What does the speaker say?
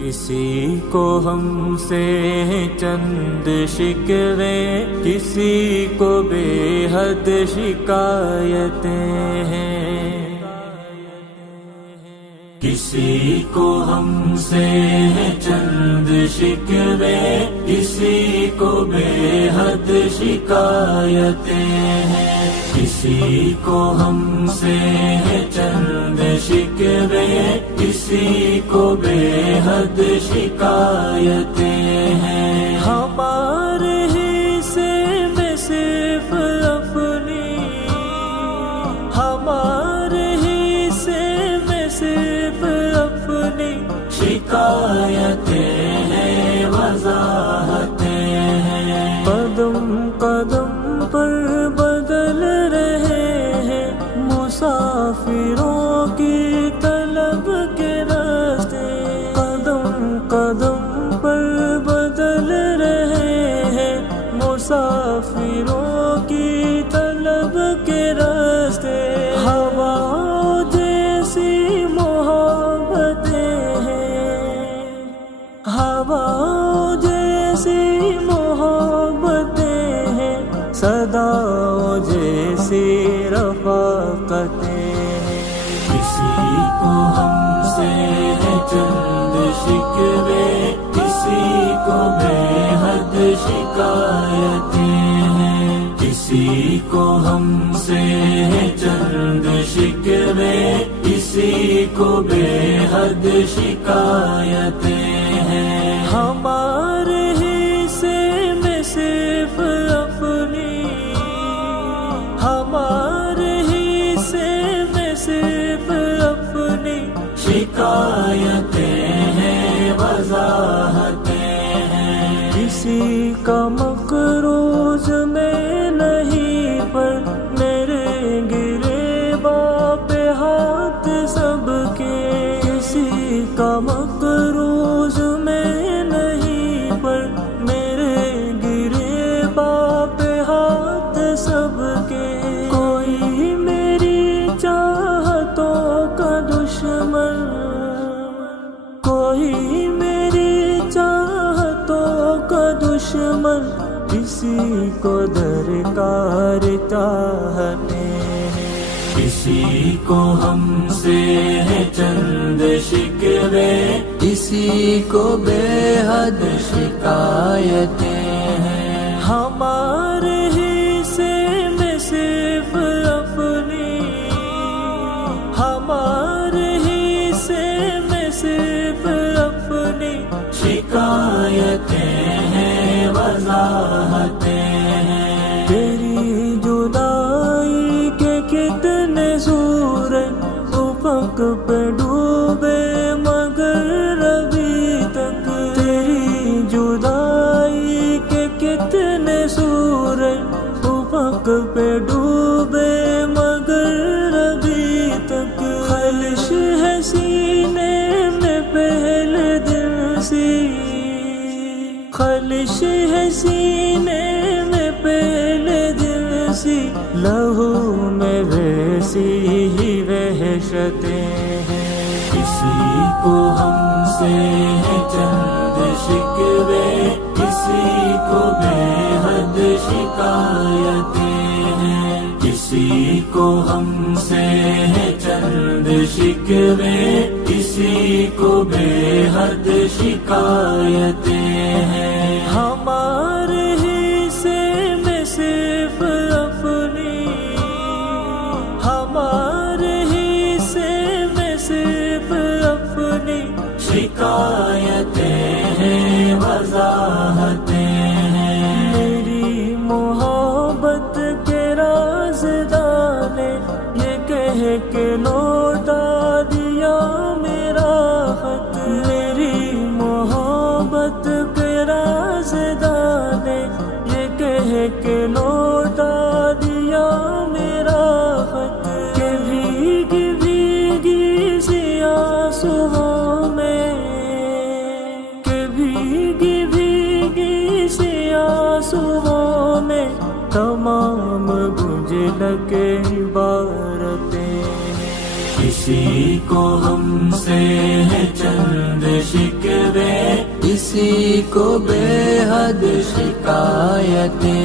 کسی کو ہم سے چند شکوے، کسی کو بے حد شکایتیں ہیں، کسی کو ہم سے چند شکوے، کسی کو بے حد شکایتیں ہیں، کسی کو ہم سے چند شکوے، کسی کو بے حد شکایتیں ہیں۔ ہمارے حصے میں صرف اپنی، ہمارے حصے میں صرف اپنی شکایتیں ہیں، وضاحتیں ہیں۔ قدم قدم پر بدل رہے ہیں مسافروں کی طلب کے راستے، قدم قدم پر بدل رہے ہیں مسافروں کی طلب کے راستے۔ ہوا جیسی محبتیں ہیں، ہوا جیسی محبتیں ہیں، صدا جیسی رفاقتیں ہیں۔ کسی کو ہم سے چند شکوے، کسی کو بے حد شکایتیں ہیں، کسی کو ہم سے چند شکوے، کسی کو بے حد شکایتیں ہیں۔ ہمارے حصے میں صرف اپنی، ہمارے حصے میں صرف اپنی شکایتیں ہیں، وضاحتیں ہیں۔ کسی کا مقروض میں نہیں، پر میرے گریباں پہ ہاتھ سب کے، کسی کا مقروض میں نہیں، پر میرے گریباں پہ ہاتھ سب کے۔ کوئی میری چاہتوں کا دشمن، کوئی میری چاہتوں کا دشمن، کسی کو درکار چاہتے ہیں۔ کسی کو ہم سے چند شکوے، کسی کو بے حد شکایتیں ہیں۔ ہمارے حصے میں صرف اپنی، ہمارے حصے میں صرف اپنی شکایتیں ہیں، وضاحتیں ہیں۔ تیری جدائی کے کتنے سورج افق پہ ڈوبے، مگر ابھی تک تیری جدائی کے کتنے سورج افق پہ ڈوبے، مگر ابھی تک خلش ہے سینے میں پہلے دن سی، خلش ہے سینے میں پہلے دن سی، لہو میں ویسی ہی وحشتیں ہیں۔ کسی کو ہم سے چند شکوے، کسی کو بے حد شکایتیں ہیں، کسی کو ہم سے چند شکوے، کسی کو بے حد شکایتیں ہیں۔ ہمارے حصے میں صرف اپنی، ہمارے حصے میں صرف اپنی شکایتیں ہیں، وضاحتیں ہیں۔ میری محبت کے رازدار نے یہ کہہ کے لوٹا دیا میرا خط، میری محبت کے رازدار نے یہ کہہ کے لوٹا دیا میرا خط، کہ بھیگی بھیگی سی آنسوؤں میں، کہ بھیگی بھیگی سی آنسوؤں میں تمام گنج لگے عبارتیں ہیں۔ کسی کو ہم سے ہے چند شکوے، کسی کو بے حد شکایتیں